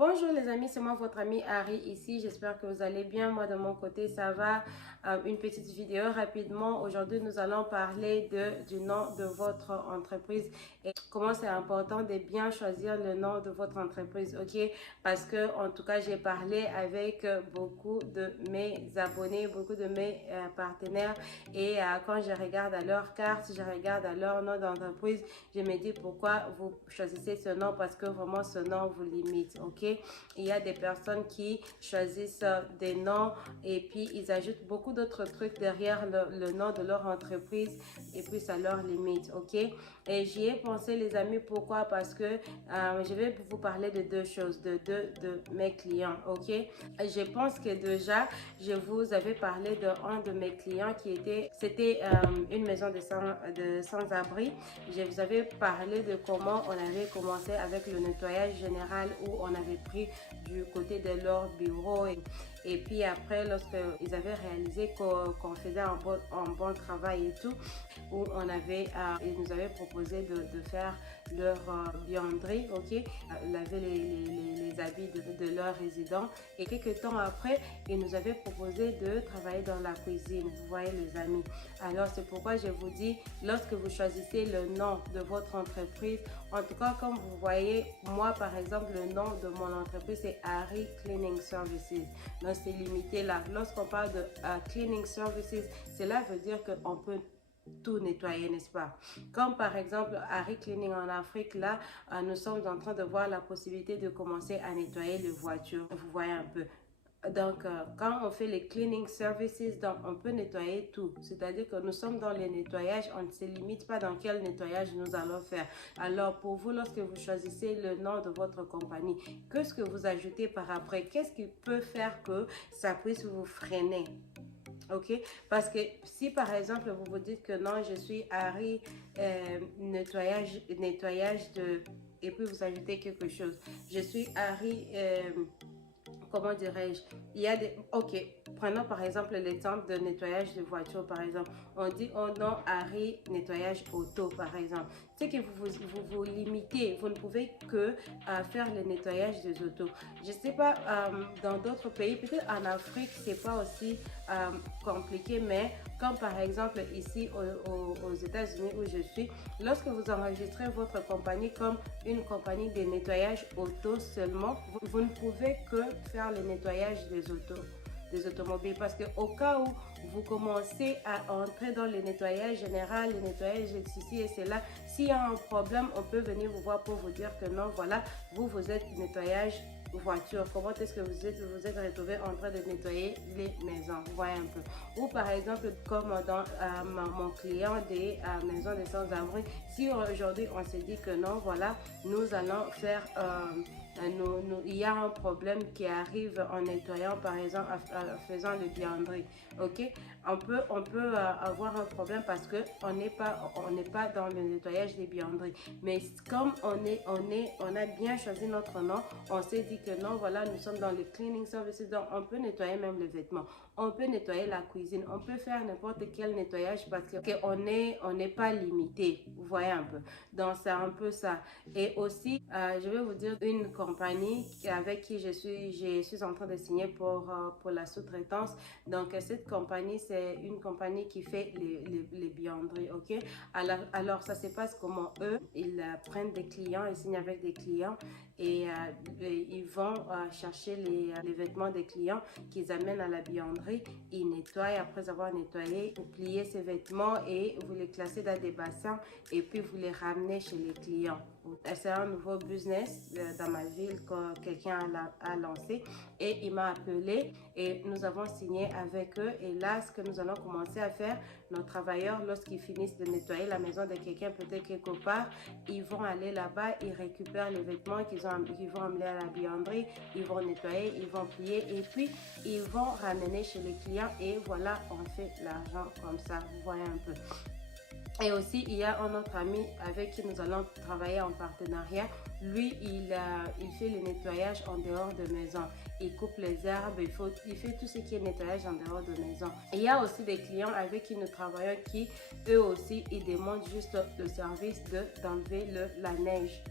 Bonjour les amis, c'est moi votre ami Harry ici. J'espère que vous allez bien. Moi de mon côté ça va. Une petite vidéo rapidement. Aujourd'hui nous allons parler du nom de votre entreprise et comment c'est important de bien choisir le nom de votre entreprise, ok? Parce que en tout cas j'ai parlé avec beaucoup de mes abonnés, beaucoup de mes partenaires et quand je regarde à leur carte, je regarde à leur nom d'entreprise, je me dis pourquoi vous choisissez ce nom, parce que vraiment ce nom vous limite, ok? Il y a des personnes qui choisissent des noms et puis ils ajoutent beaucoup d'autres trucs derrière le nom de leur entreprise et puis ça leur limite, ok? Et j'y ai pensé les amis, pourquoi? Parce que je vais vous parler de deux choses, de mes clients, ok? Je pense que déjà je vous avais parlé de un de mes clients qui c'était une maison de sans-abri. Je vous avais parlé de comment on avait commencé avec le nettoyage général, où on avait pris du côté de leur bureau et puis après lorsqu'ils avaient réalisé qu'on faisait un bon travail et tout, où ils nous avaient proposé de faire leur buanderie, ok, laver les habits de leurs résidents, et quelques temps après ils nous avaient proposé de travailler dans la cuisine, vous voyez les amis. Alors c'est pourquoi je vous dis, lorsque vous choisissez le nom de votre entreprise, en tout cas comme vous voyez, moi par exemple le nom de mon entreprise c'est Harry Cleaning Services, donc c'est limité là. Lorsqu'on parle de Cleaning Services, cela veut dire qu'on peut tout nettoyer, n'est-ce pas? Comme par exemple Harry Cleaning en Afrique, là, nous sommes en train de voir la possibilité de commencer à nettoyer les voitures, vous voyez un peu. Donc, quand on fait les cleaning services, donc on peut nettoyer tout. C'est-à-dire que nous sommes dans les nettoyages, on ne se limite pas dans quel nettoyage nous allons faire. Alors, pour vous, lorsque vous choisissez le nom de votre compagnie, qu'est-ce que vous ajoutez par après? Qu'est-ce qui peut faire que ça puisse vous freiner? Ok, parce que si par exemple vous vous dites que non, je suis Harry nettoyage de, et puis vous ajoutez quelque chose, je suis Harry comment dirais-je, il y a des, ok, prenons par exemple l'exemple de nettoyage de voiture par exemple, on dit oh non, Harry nettoyage auto par exemple, c'est que vous limitez, vous ne pouvez que faire le nettoyage des autos. Je sais pas, dans d'autres pays, peut-être en Afrique c'est pas aussi compliqué, mais comme par exemple ici aux États-Unis où je suis, lorsque vous enregistrez votre compagnie comme une compagnie de nettoyage auto seulement, vous ne pouvez que faire le nettoyage des automobiles, parce que au cas où vous commencez à entrer dans le nettoyage général, le nettoyage ceci et cela, s'il y a un problème, on peut venir vous voir pour vous dire que non, voilà, vous êtes nettoyage voiture, comment est-ce que vous êtes retrouvé en train de nettoyer les maisons, vous voyez un peu. Ou par exemple comme dans mon client des maisons de sans-abri, si aujourd'hui on se dit que non, voilà, nous allons faire il y a un problème qui arrive en nettoyant par exemple en faisant le buanderie, ok, on peut avoir un problème parce que on n'est pas dans le nettoyage des buanderies, mais comme on a bien choisi notre nom, on s'est dit que non, voilà, nous sommes dans le cleaning services, donc on peut nettoyer même les vêtements, on peut nettoyer la cuisine, on peut faire n'importe quel nettoyage parce qu'on n'est pas limité, vous voyez un peu. Donc c'est un peu ça. Et aussi je vais vous dire une compagnie avec qui je suis en train de signer pour la sous-traitance. Donc cette compagnie c'est une compagnie qui fait les buanderies, ok. Alors ça se passe comment? Eux ils prennent des clients, ils signent avec des clients et ils vont chercher les vêtements des clients qu'ils amènent à la buanderie, ils nettoient. Après avoir nettoyé, vous pliez ces vêtements et vous les classez dans des bassins et puis vous les ramenez chez les clients. C'est un nouveau business dans ma ville que quelqu'un a lancé et il m'a appelé et nous avons signé avec eux. Et là, ce que nous allons commencer à faire, nos travailleurs, lorsqu'ils finissent de nettoyer la maison de quelqu'un, peut-être quelque part, ils vont aller là-bas, ils récupèrent les vêtements qu'ils vont amener à la buanderie, ils vont nettoyer, ils vont plier et puis ils vont ramener chez les clients et voilà, on fait l'argent comme ça, vous voyez un peu. Et aussi, il y a un autre ami avec qui nous allons travailler en partenariat. Lui, il fait le nettoyage en dehors de maison. Il coupe les herbes, il fait tout ce qui est nettoyage en dehors de maison. Et il y a aussi des clients avec qui nous travaillons qui, eux aussi, ils demandent juste le service d'enlever la neige,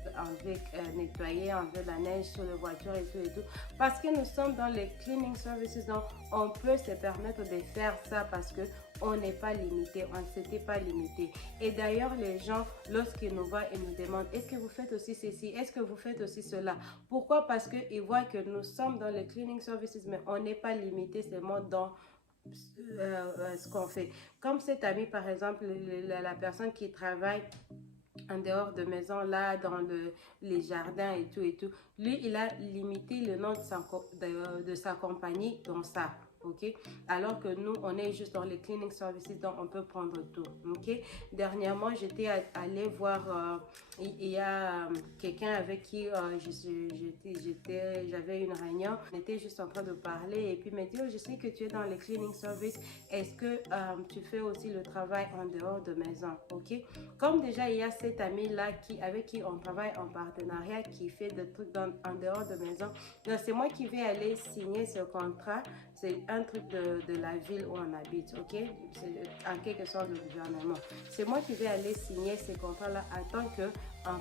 nettoyer, enlever la neige sur les voitures et tout et tout. Parce que nous sommes dans les cleaning services, donc on peut se permettre de faire ça parce que on n'est pas limité, on ne s'était pas limité. Et d'ailleurs, les gens, lorsqu'ils nous voient, ils nous demandent, est-ce que vous faites aussi ceci? Est-ce que vous faites aussi cela? Pourquoi? Parce qu'ils voient que nous sommes dans les cleaning services, mais on n'est pas limité seulement dans ce qu'on fait. Comme cet ami, par exemple, la personne qui travaille en dehors de maison, là, dans les jardins et tout, lui, il a limité le nom de sa compagnie dans ça. Ok, alors que nous on est juste dans les cleaning services, donc on peut prendre tout. Ok, dernièrement j'étais allée voir il y a quelqu'un avec qui j'avais une réunion, on était juste en train de parler et puis il m'a dit, oh, je sais que tu es dans les cleaning services, est-ce que tu fais aussi le travail en dehors de maison? Ok, comme déjà il y a cet ami là avec qui on travaille en partenariat, qui fait des trucs en dehors de maison, donc c'est moi qui vais aller signer ce contrat. C'est un truc de la ville où on habite, ok? C'est en quelque sorte le gouvernement. C'est moi qui vais aller signer ces contrats-là en tant que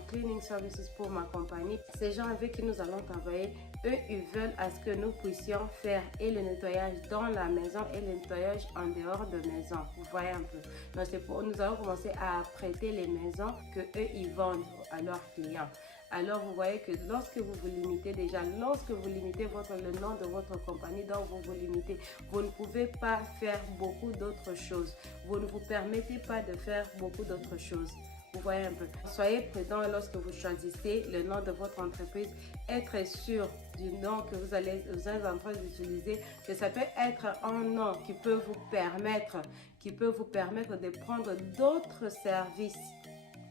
cleaning services pour ma compagnie. Ces gens avec qui nous allons travailler, eux, ils veulent à ce que nous puissions faire et le nettoyage dans la maison et le nettoyage en dehors de maison. Vous voyez un peu. Donc, nous allons commencer à prêter les maisons que eux, ils vendent à leurs clients. Alors, vous voyez que lorsque vous vous limitez déjà, lorsque vous limitez le nom de votre compagnie, donc vous vous limitez, vous ne pouvez pas faire beaucoup d'autres choses. Vous ne vous permettez pas de faire beaucoup d'autres choses. Vous voyez un peu. Soyez prudent lorsque vous choisissez le nom de votre entreprise. Être sûr du nom que vous allez en train d'utiliser, que ça peut être un nom qui peut vous permettre de prendre d'autres services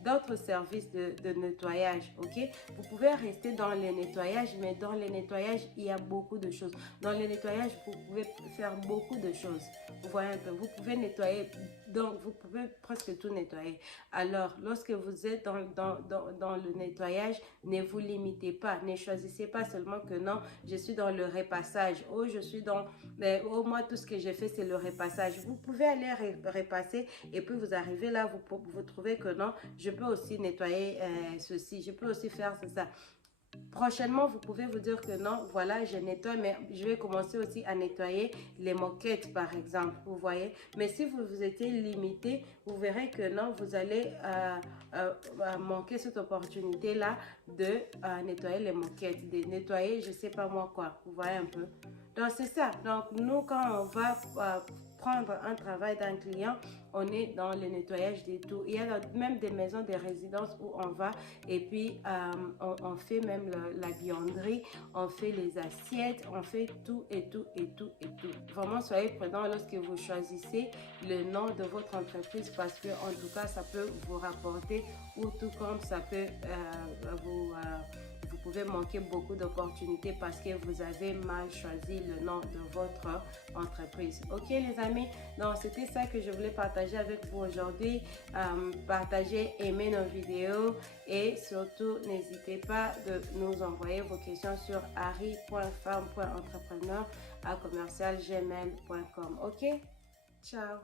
de nettoyage, ok? Vous pouvez rester dans les nettoyages, mais dans les nettoyages, il y a beaucoup de choses. Dans les nettoyages, vous pouvez faire beaucoup de choses. Vous voyez un peu, vous pouvez nettoyer, donc vous pouvez presque tout nettoyer. Alors, lorsque vous êtes dans le nettoyage, ne vous limitez pas, ne choisissez pas seulement que non, je suis dans le repassage, ou je suis mais au moins tout ce que j'ai fait, c'est le repassage. Vous pouvez aller repasser et puis vous arrivez là, vous trouvez que non, je peux aussi nettoyer ceci, je peux aussi faire ça. Prochainement, vous pouvez vous dire que non, voilà, je nettoie, mais je vais commencer aussi à nettoyer les moquettes, par exemple, vous voyez. Mais si vous vous étiez limité, vous verrez que non, vous allez manquer cette opportunité-là de nettoyer les moquettes, de nettoyer, je sais pas moi quoi, vous voyez un peu. Donc, c'est ça. Donc, nous, quand on va prendre un travail d'un client, on est dans le nettoyage des tout. Il y a même des maisons, des résidences où on va et puis on fait même la vianderie, on fait les assiettes, on fait tout et tout et tout et tout. Vraiment, soyez prudents lorsque vous choisissez le nom de votre entreprise parce que en tout cas, ça peut vous rapporter ou tout comme ça peut vous pouvez manquer beaucoup d'opportunités parce que vous avez mal choisi le nom de votre entreprise. Ok les amis, donc c'était ça que je voulais partager avec vous aujourd'hui. Partagez, aimez nos vidéos et surtout n'hésitez pas de nous envoyer vos questions sur ari.femme.entrepreneur@commercialgmail.com. Ok, ciao.